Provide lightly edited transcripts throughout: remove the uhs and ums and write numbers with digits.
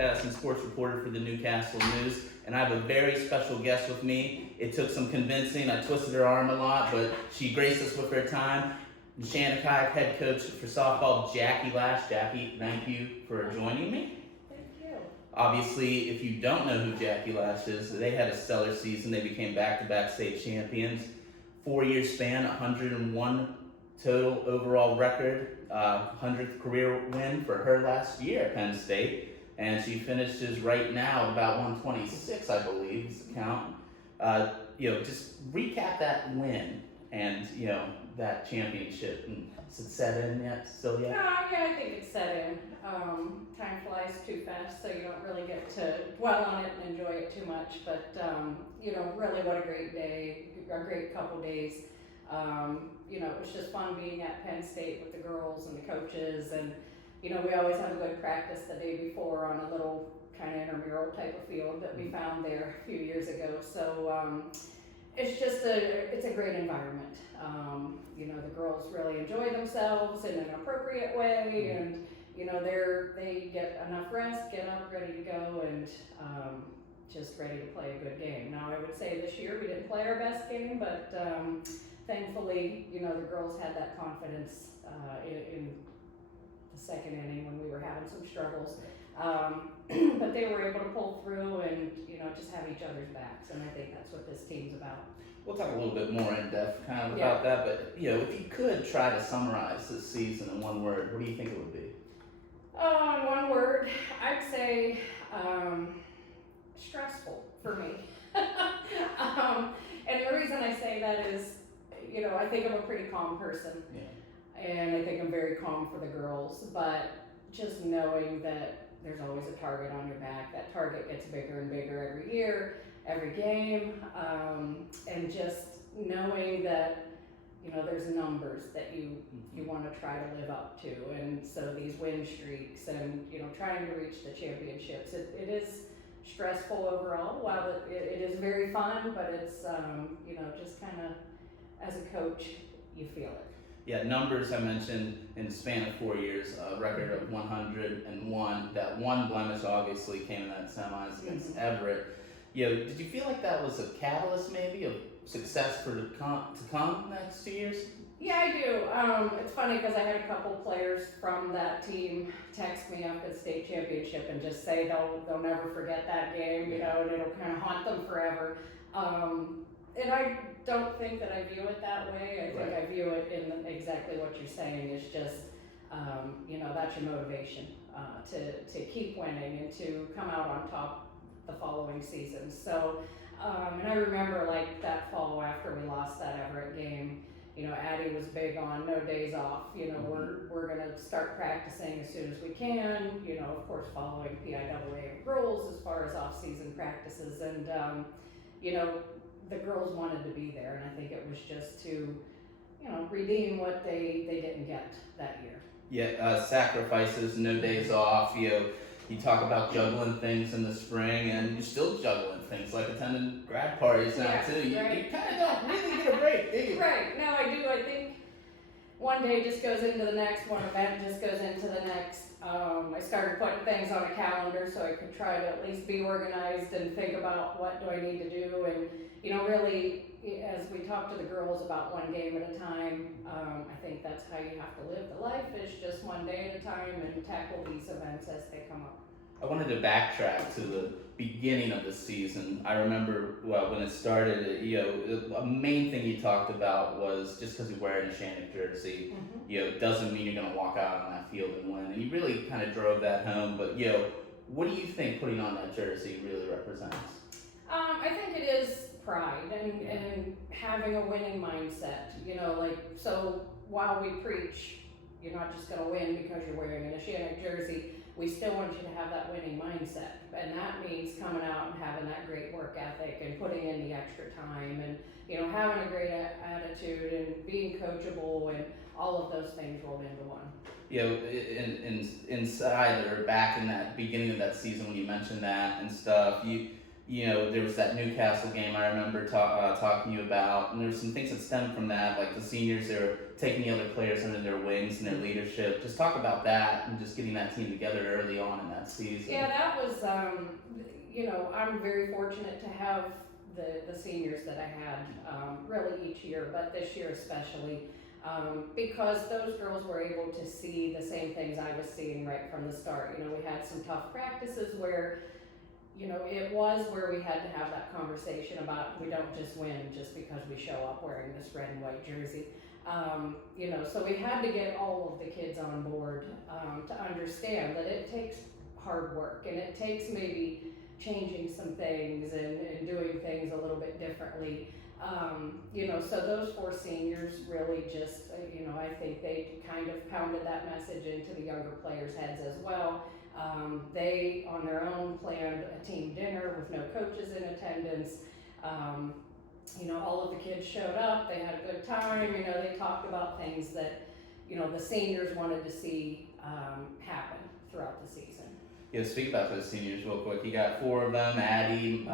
Pattison, sports reporter for the Newcastle News, and I have a very special guest with me. It took some convincing. I twisted her arm a lot, but she graced us with her time. Neshannock head coach for softball, Jackie Lash. Jackie, thank you for joining me. Thank you. Obviously, if you don't know who Jackie Lash is, they had a stellar season. They became back-to-back state champions. 4-year span, 101 total overall record, 100th career win for her last year at Penn State, and she finishes right now about 126, I believe, is the count. Just recap that win and that championship. And is it set in yet? Still yet? Yeah, I think it's set in. Time flies too fast, so you don't really get to dwell on it and enjoy it too much. But really, what a great day, a great couple days. It was just fun being at Penn State with the girls and the coaches, and we always have a good practice the day before on a little kind of intramural type of field that we found there a few years ago. So it's a great environment. The girls really enjoy themselves in an appropriate way, and they get enough rest, get up, ready to go, and just ready to play a good game. Now, I would say this year we didn't play our best game, but thankfully, the girls had that confidence in the second inning when we were having some struggles. But they were able to pull through and, just have each other's backs, and I think that's what this team's about. We'll talk a little bit more in depth about that, but if you could try to summarize this season in one word, what do you think it would be? One word, I'd say stressful for me. And the reason I say that is, I think I'm a pretty calm person. Yeah. And I think I'm very calm for the girls, but just knowing that there's always a target on your back, that target gets bigger and bigger every year, every game, and just knowing that there's numbers that you want to try to live up to, and so these win streaks and trying to reach the championships, it is stressful overall. While it is very fun, but it's just kind of, as a coach, you feel it. Yeah, numbers I mentioned in the span of 4 years, a record of 101. That one blemish obviously came in that semis against Everett. Did you feel like that was a catalyst maybe of success to come next 2 years? Yeah, I do. It's funny because I had a couple players from that team text me after the state championship and just say they'll never forget that game, and it'll kind of haunt them forever. And I don't think that I view it that way. I think I view it in exactly what you're saying is just, that's your motivation to keep winning and to come out on top the following season. So, and I remember like that fall after we lost that Everett game, Addie was big on no days off. We're gonna start practicing as soon as we can. Of course, following PIAA rules as far as off-season practices, and the girls wanted to be there, and I think it was just to, redeem what they didn't get that year. Yeah, sacrifices, no days off. You talk about juggling things in the spring, and you're still juggling things like attending grad parties now too. You kind of don't really get a break, do you? Right. No, I do. I think one day just goes into the next, one event just goes into the next. I started putting things on a calendar so I could try to at least be organized and think about what do I need to do. And, really, as we talk to the girls about one game at a time, I think that's how you have to live the life, is just one day at a time and tackle these events as they come up. I wanted to backtrack to the beginning of the season. I remember, when it started, a main thing you talked about was just because you wear a Neshannock jersey, doesn't mean you're going to walk out on that field and win. And you really kind of drove that home. But, what do you think putting on that jersey really represents? I think it is pride and having a winning mindset. So while we preach, you're not just going to win because you're wearing a Neshannock jersey, we still want you to have that winning mindset, and that means coming out and having that great work ethic and putting in the extra time and having a great attitude and being coachable, and all of those things rolled into one. Inside or back in that beginning of that season when you mentioned that and stuff, you there was that Newcastle game I remember talking to you about, and there were some things that stemmed from that, like the seniors, they were taking the other players under their wings and their leadership. Just talk about that and just getting that team together early on in that season. Yeah, that was, I'm very fortunate to have the seniors that I had really each year, but this year especially, because those girls were able to see the same things I was seeing right from the start. We had some tough practices where it was where we had to have that conversation about we don't just win just because we show up wearing this red and white jersey. So we had to get all of the kids on board to understand that it takes hard work and it takes maybe changing some things and doing things a little bit differently. So those 4 seniors really just, I think they kind of pounded that message into the younger players' heads as well. They, on their own, planned a team dinner with no coaches in attendance. All of the kids showed up, they had a good time, they talked about things that, the seniors wanted to see happen throughout the season. Yeah, speak about those seniors real quick. You got 4 of them: Addie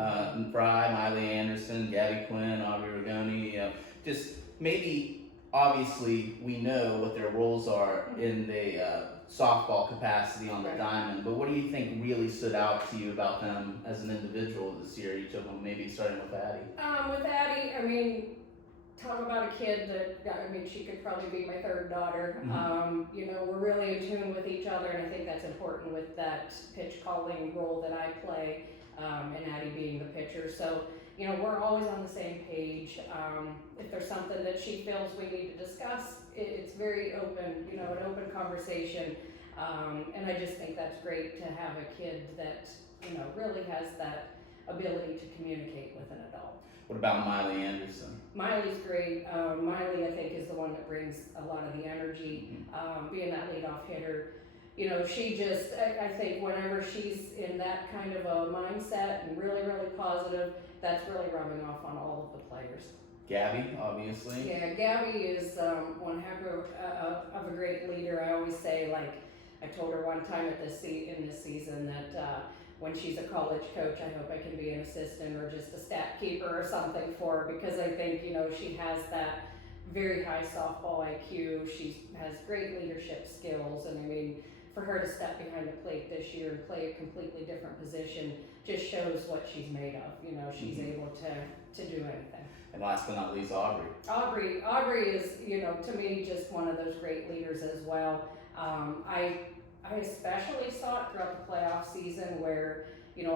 Fry, Miley Anderson, Gabby Quinn, Aubrey Rigoni. Just maybe, obviously, we know what their roles are in the softball capacity on the diamond, but what do you think really stood out to you about them as an individual this year, each of them, maybe starting with Addie? With Addie, talk about a kid that, she could probably be my 3rd daughter. Mm-hmm. We're really in tune with each other, and I think that's important with that pitch calling role that I play, and Addie being the pitcher. So, we're always on the same page. If there's something that she feels we need to discuss, it's very open, an open conversation. And I just think that's great to have a kid that, really has that ability to communicate with an adult. What about Miley Anderson? Miley's great. Miley, I think, is the one that brings a lot of the energy, being that leadoff hitter. She just, I think whenever she's in that kind of a mindset and really, really positive, that's really rubbing off on all of the players. Gabby, obviously. Yeah, Gabby is one heck of a great leader. I always say, I told her one time in this season that when she's a college coach, I hope I can be an assistant or just a stat keeper or something for her, because I think, she has that very high softball IQ. She has great leadership skills, and for her to step behind the plate this year and play a completely different position just shows what she's made of. She's able to do anything. And last but not least, Aubrey. Aubrey is, to me, just one of those great leaders as well. I especially saw it throughout the playoff season where,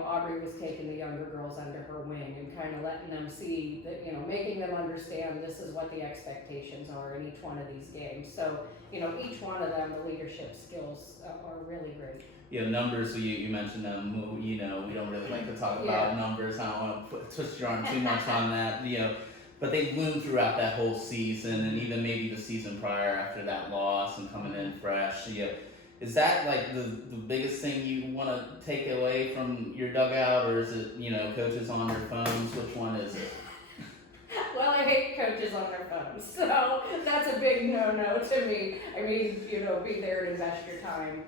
Aubrey was taking the younger girls under her wing and kind of letting them see that, making them understand this is what the expectations are in each one of these games. So, each one of them, the leadership skills are really great. Numbers, you mentioned them, we don't really like to talk about numbers. I don't want to twist your arm too much on that, but they bloomed throughout that whole season, and even maybe the season prior after that loss and coming in fresh. Is that the biggest thing you want to take away from your dugout, or is it, coaches on their phones? Which one is it? Well, I hate coaches on their phones, so that's a big no-no to me. Be there and invest your time,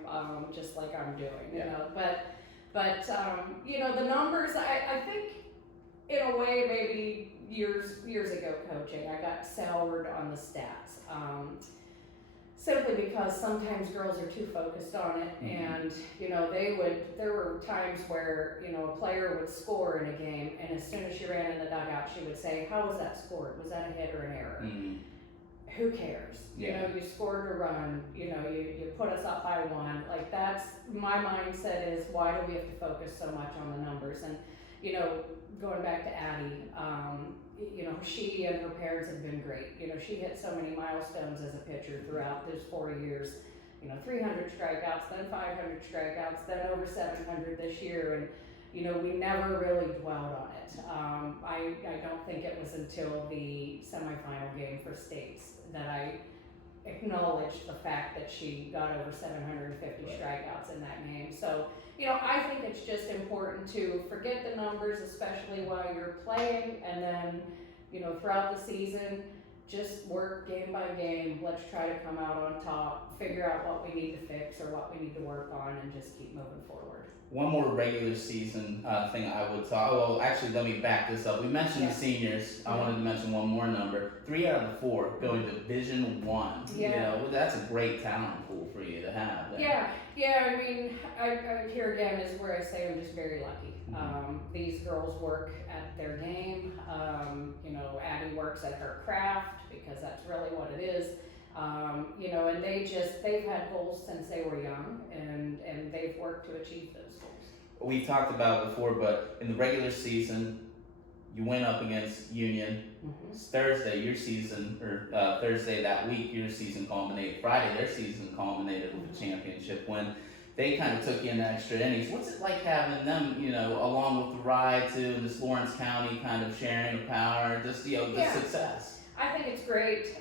just like I'm doing, But the numbers, I think, in a way, maybe years ago coaching, I got soured on the stats. Simply because sometimes girls are too focused on it, and there were times where a player would score in a game, and as soon as she ran in the dugout, she would say, "How was that scored? Was that a hit or an error?" Who cares? You scored a run. You put us up by 1. That's my mindset is, why do we have to focus so much on the numbers? And going back to Addie, she and her parents have been great. She hit so many milestones as a pitcher throughout those 4 years. 300 strikeouts, then 500 strikeouts, then over 700 this year, and we never really dwelled on it. I don't think it was until the semifinal game for states that I acknowledged the fact that she got over 750 strikeouts in that game. So, I think it's just important to forget the numbers, especially while you're playing, and then, throughout the season, just work game by game. Let's try to come out on top, figure out what we need to fix or what we need to work on, and just keep moving forward. One more regular season thing I would talk. Well, actually, let me back this up. We mentioned the seniors. I wanted to mention one more number. 3 out of the 4 going to Division One. Yeah. You know, that's a great talent pool for you to have. There. Yeah. I mean, I here again is where I say I'm just very lucky. These girls work at their game. You know, Addie works at her craft because that's really what it is. You know, and they've had goals since they were young, and they've worked to achieve those goals. We talked about it before, but in the regular season, you went up against Union. It's Thursday, your season, or Thursday that week, your season culminated. Friday, their season culminated with a championship win. They kind of took you into extra innings. What's it like having them, you know, along with the ride to this Lawrence County kind of sharing the power, just, you know, the success? I think it's great.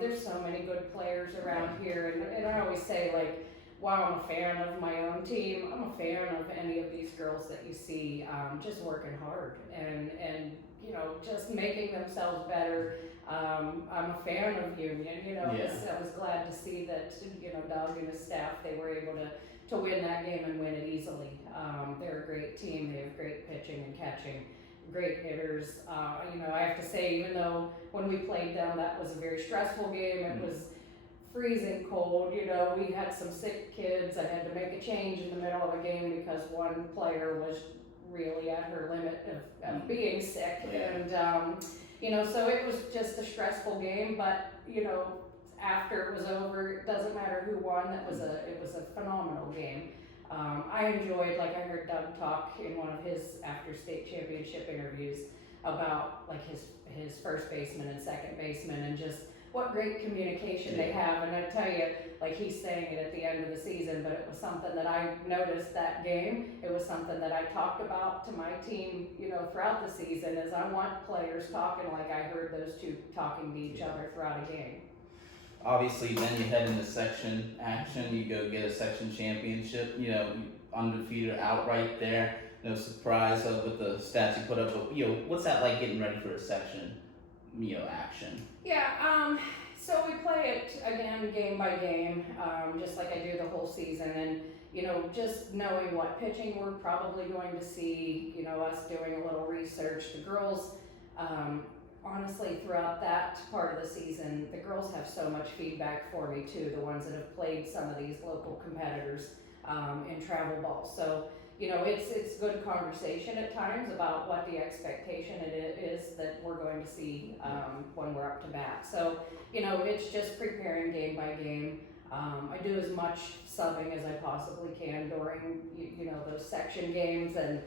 There's so many good players around here, and I always say, like, while I'm a fan of my own team, I'm a fan of any of these girls that you see just working hard and you know, just making themselves better. I'm a fan of Union, you know. I was glad to see that, you know, Doug and his staff, they were able to win that game and win it easily. They're a great team. They have great pitching and catching, great hitters. You know, I have to say, even though when we played them, that was a very stressful game. It was freezing cold, you know, we had some sick kids. I had to make a change in the middle of a game because one player was really at her limit of being sick. And, you know, so it was just a stressful game, but, you know, after it was over, it doesn't matter who won, it was a phenomenal game. I enjoyed, like I heard Doug talk in one of his after state championship interviews about like his first baseman and second baseman and just what great communication they have. And I tell you, like he's saying it at the end of the season, but it was something that I noticed that game. It was something that I talked about to my team, you know, throughout the season, is I want players talking like I heard those two talking to each other throughout a game. Obviously, then you head into section action. You go get a section championship. You know, undefeated outright there. No surprise with the stats you put up. But you know, what's that like getting ready for a section, you know, action? Yeah. So we play it again game by game, just like I do the whole season, and you know, just knowing what pitching we're probably going to see. You know, us doing a little research. The girls. Honestly, throughout that part of the season, the girls have so much feedback for me too, the ones that have played some of these local competitors in travel ball. So, you know, it's good conversation at times about what the expectation it is that we're going to see when we're up to bat. So, you know, it's just preparing game by game. I do as much subbing as I possibly can during, you know, those section games, and,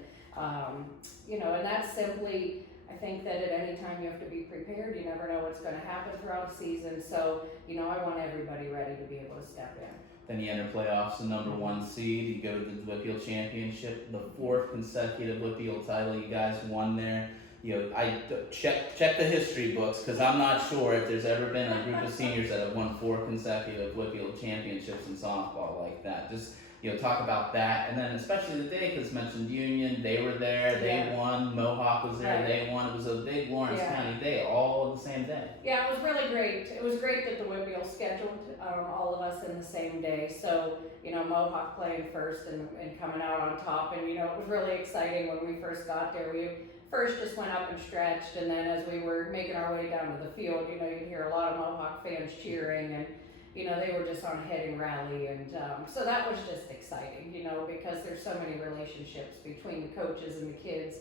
you know, and that's simply, I think that at any time you have to be prepared. You never know what's going to happen throughout a season. So, you know, I want everybody ready to be able to step in. Then you enter playoffs, the number 1 seed. You go to the WPIAL championship, the 4th consecutive WPIAL title you guys won there. You know, I check the history books because I'm not sure if there's ever been a group of seniors that have won 4 consecutive WPIAL championships in softball like that. Just, you know, talk about that, and then especially the day, because mentioned Union, they were there, they won, Mohawk was there, they won. It was a big Lawrence County day, all the same day. Yeah, it was really great. It was great that the WPIAL scheduled all of us in the same day. So, you know, Mohawk playing first and coming out on top, and you know, it was really exciting when we first got there. We first just went up and stretched, and then as we were making our way down to the field, you know, you'd hear a lot of Mohawk fans cheering, and you know, they were just on a hitting rally, and so that was just exciting, you know, because there's so many relationships between the coaches and the kids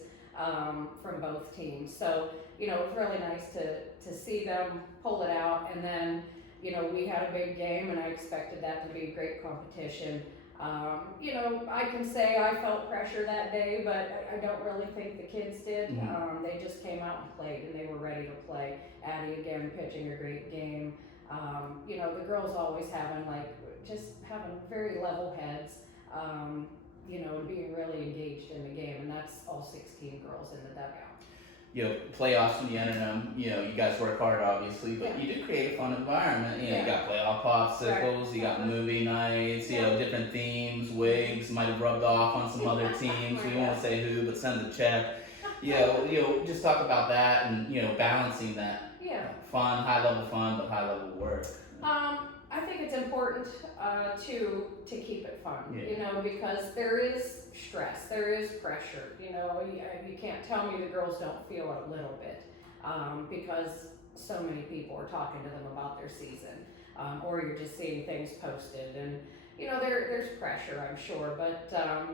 from both teams. So, you know, it was really nice to see them pull it out, and then, you know, we had a big game, and I expected that to be a great competition. You know, I can say I felt pressure that day, but I don't really think the kids did. They just came out and played, and they were ready to play. Addie again pitching a great game. You know, the girls always having very level heads, you know, and being really engaged in the game, and that's all 16 girls in the dugout. You know, playoffs when you enter them, you know, you guys work hard obviously, but you do create a fun environment. You know, you got playoff popsicles, you got movie nights, you know, different themes, wigs, might have rubbed off on some other teams. We won't say who, but send the check. You know, just talk about that and, you know, balancing that. Yeah. Fun, high level fun, but high level work. I think it's important to keep it fun, Yeah. you know, because there is stress, there is pressure, you know, you can't tell me the girls don't feel it a little bit, because so many people are talking to them about their season, or you're just seeing things posted, and you know, there's pressure, I'm sure, but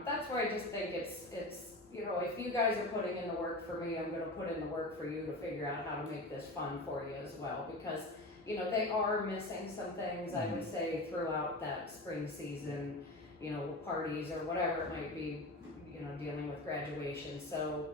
that's where I just think it's you know, if you guys are putting in the work for me, I'm going to put in the work for you to figure out how to make this fun for you as well, because you know, they are missing some things, I would say, throughout that spring season, you know, parties or whatever it might be, you know, dealing with graduation. So,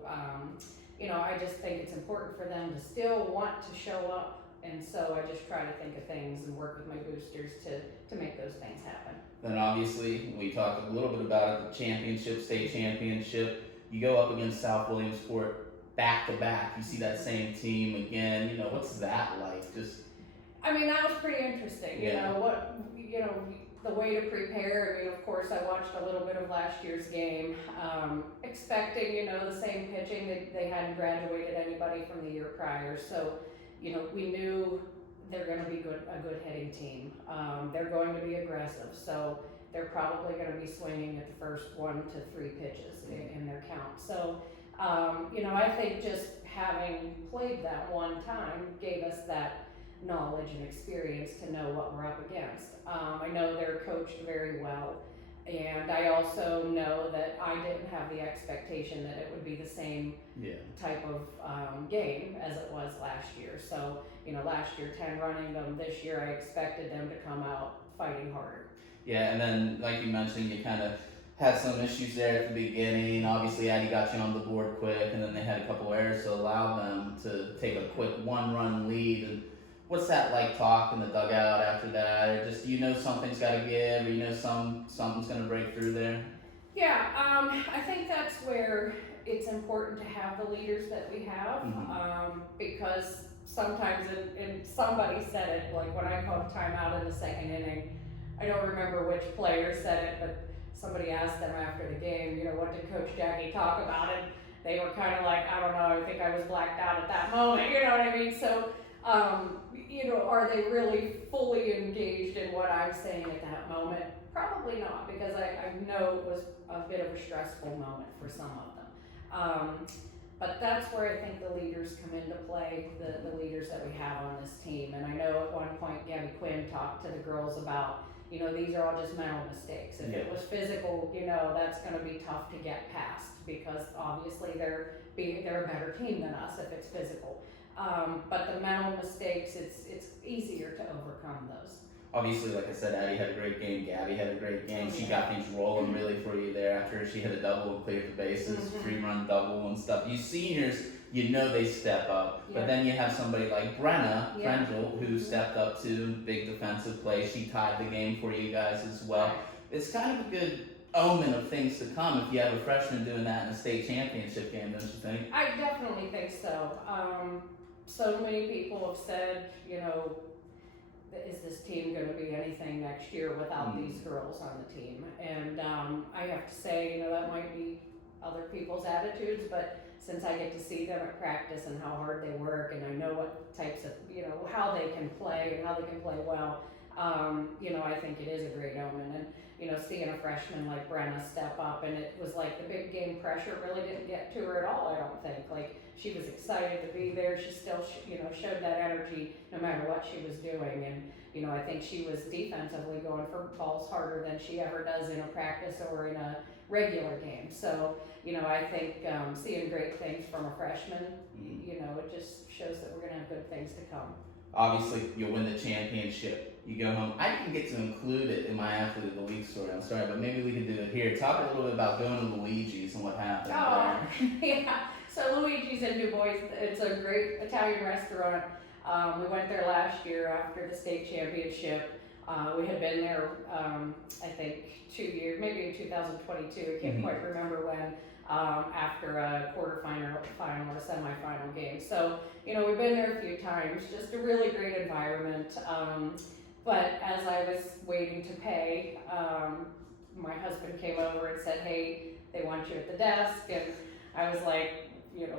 you know, I just think it's important for them to still want to show up. And so I just try to think of things and work with my boosters to make those things happen. Then obviously, we talked a little bit about it, the championship, state championship. You go up against South Williamsport back to back. You see that same team again. You know, what's that like? Just I mean, that was pretty interesting. Yeah. You know, the way to prepare. I mean, of course, I watched a little bit of last year's game, expecting, you know, the same pitching. They hadn't graduated anybody from the year prior, so you know, we knew they're going to be a good hitting team. They're going to be aggressive, so they're probably going to be swinging at the first 1 to 3 pitches in their count. So, you know, I think just having played that one time gave us that knowledge and experience to know what we're up against. I know they're coached very well, and I also know that I didn't have the expectation that it would be the same type of game as it was last year. So, you know, last year 10 running them, this year I expected them to come out fighting harder. Yeah, and then like you mentioned, you kind of had some issues there at the beginning. Obviously, Addie got you on the board quick, and then they had a couple errors to allow them to take a quick 1-run lead. And what's that like talk in the dugout after that? Or just, you know, something's got to give, or you know something's going to break through there? Yeah, I think that's where it's important to have the leaders that we have, because sometimes, and somebody said it, like when I called timeout in the second inning, I don't remember which player said it, but somebody asked them after the game, you know, what did Coach Jackie talk about? And they were kind of like, I don't know, I think I was blacked out at that moment, you know what I mean? So, you know, are they really fully engaged in what I'm saying at that moment? Probably not, because I know it was a bit of a stressful moment for some of them. But that's where I think the leaders come into play, the leaders that we have on this team. And I know at one point Gabby Quinn talked to the girls about, you know, these are all just mental mistakes. If it was physical, you know, that's going to be tough to get past, because obviously they're a better team than us if it's physical. But the mental mistakes, it's easier to overcome those. Obviously, like I said, Addie had a great game. Gabby had a great game. She got things rolling really for you there after she hit a double and cleared the bases, 3-run double and stuff. You seniors, you know they step up. But then you have somebody like Brenna Frangel, who stepped up to big defensive play. She tied the game for you guys as well. It's kind of a good omen of things to come if you have a freshman doing that in a state championship game, don't you think? I definitely think so. So many people have said, you know, is this team going to be anything next year without these girls on the team? And I have to say, you know, that might be other people's attitudes, but since I get to see them at practice and how hard they work, and I know what types of, you know, how they can play and how they can play well, you know, I think it is a great omen. And, you know, seeing a freshman like Brenna step up, and it was like the big game pressure really didn't get to her at all, I don't think. Like, she was excited to be there. She still, you know, showed that energy no matter what she was doing. And, you know, I think she was defensively going for balls harder than she ever does in a practice or in a regular game. So, you know, I think seeing great things from a freshman, you know, it just shows that we're going to have good things to come. Obviously, you'll win the championship. You go home. I didn't get to include it in my Athlete of the Week story. I'm sorry, but maybe we can do it here. Talk a little bit about going to Luigi's and what happened there. Yeah. So Luigi's in Du Bois, it's a great Italian restaurant. We went there last year after the state championship. We had been there, I think, 2 years, maybe in 2022. I can't quite remember when. After a quarterfinal, final, or semifinal game. So, you know, we've been there a few times. Just a really great environment. But as I was waiting to pay, my husband came over and said, "Hey, they want you at the desk," and I was like,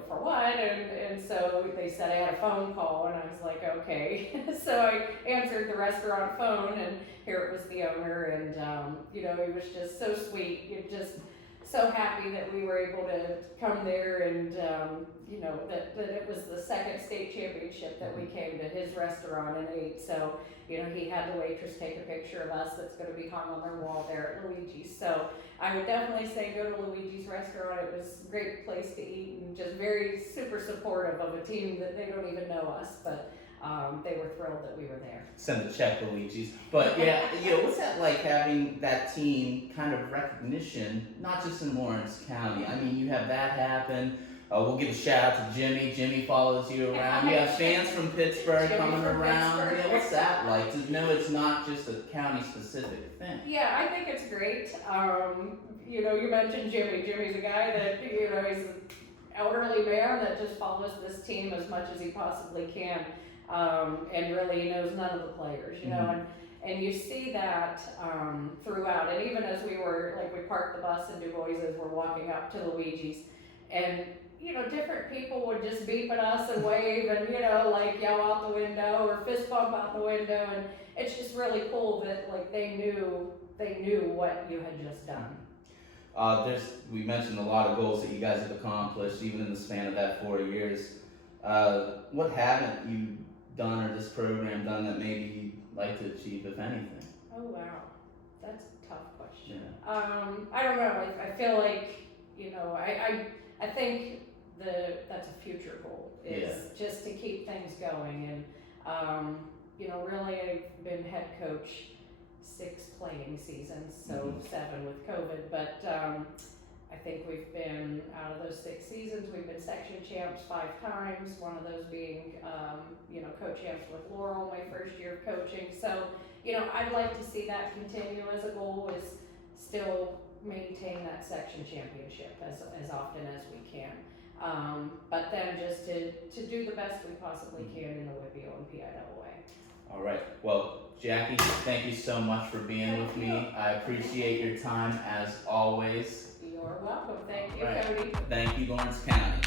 for what? And so they said I had a phone call, and I was like, okay. So I answered the restaurant phone, and here it was the owner, and he was just so sweet. You're just so happy that we were able to come there, and that it was the second state championship that we came to his restaurant and ate. So he had the waitress take a picture of us that's going to be hung on their wall there at Luigi's. So I would definitely say go to Luigi's restaurant. It was a great place to eat, and just very super supportive of a team that they don't even know us, but they were thrilled that we were there. Send a check, Luigi's. But yeah, what's that like having that team kind of recognition, not just in Lawrence County? I mean, you have that happen. We'll give a shout out to Jimmy. Jimmy follows you around. You have fans from Pittsburgh coming around. Pittsburgh. Yeah, what's that like to know it's not just a county specific thing? Yeah, I think it's great. You mentioned Jimmy. Jimmy's a guy that he's an elderly man that just follows this team as much as he possibly can, and really he knows none of the players. And you see that throughout. And even as we parked the bus in Du Bois as we're walking up to Luigi's, and different people would just beep at us and wave and, yell out the window or fist bump out the window. And it's just really cool that, they knew what you had just done. We mentioned a lot of goals that you guys have accomplished, even in the span of that 4 years. What haven't you done or this program done that maybe you'd like to achieve, if anything? Oh, wow. That's a tough question. Yeah. I don't know. I feel like, I think that's a future goal is just to keep things going. And, really I've been head coach 6 playing seasons, so 7 with COVID, but I think we've been, out of those 6 seasons, we've been section champs 5 times, one of those being, co-champs with Laurel my first year of coaching. So, I'd like to see that continue as a goal, is still maintain that section championship as often as we can. But then just to do the best we possibly can in the WPIAL and PIAA. All right. Well, Jackie, thank you so much for being with me. I appreciate your time as always. You're welcome. Thank you, Right. Cody. Thank you, Lawrence County.